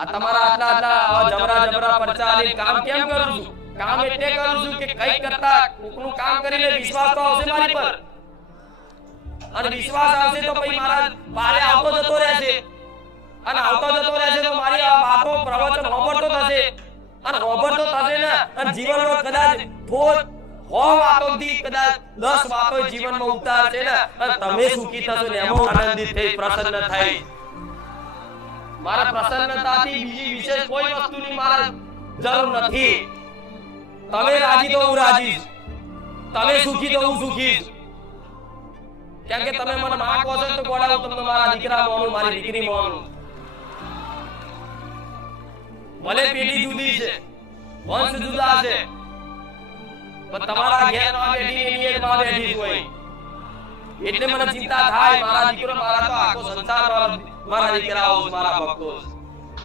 આ તમારા આટલા જબરા પરચા આલી કામ કેમ કરું છું? કામ એટલે કરું છું કે કઈ કરતા કોકનું કામ કરીને વિશ્વાસ તો આવશે મારી પર, અને વિશ્વાસ આવશે તો પછી મારા પારે આવતો જતો રહેશે, અને આવતો જતો રહેશે તો મારી આ વાતો પ્રવચન હોબળતો થશે, અને હોબળતો થશે ને અને જીવનમાં કદાચ થોડ હો વાતો દી કદાચ 10 વાતો જીવનમાં ઉતારશે ને અને તમે સુખી થશો ને એમાં આનંદિત થઈ પ્રસન્ન થઈ. મારા પ્રસન્નતાથી બીજી વિશેષ કોઈ વસ્તુની મારા જરૂર નથી. તમે રાજી તો હું રાજી છું, તમે સુખી તો હું સુખી છું. કેમ કે તમે મને માં કહો છો તો ગોળા હું તમને મારા દીકરા માનું, મારી દીકરી માનું. ભલે પેઢી જુદી છે, વંશ જુદા છે, પણ તમારા ઘેર માં બેઠી ની માં બેઠી કોઈ એટલે મને ચિંતા થાય. મારા દીકરો મારા તો આખો સંસાર મારા દીકરાઓ મારા ભક્તો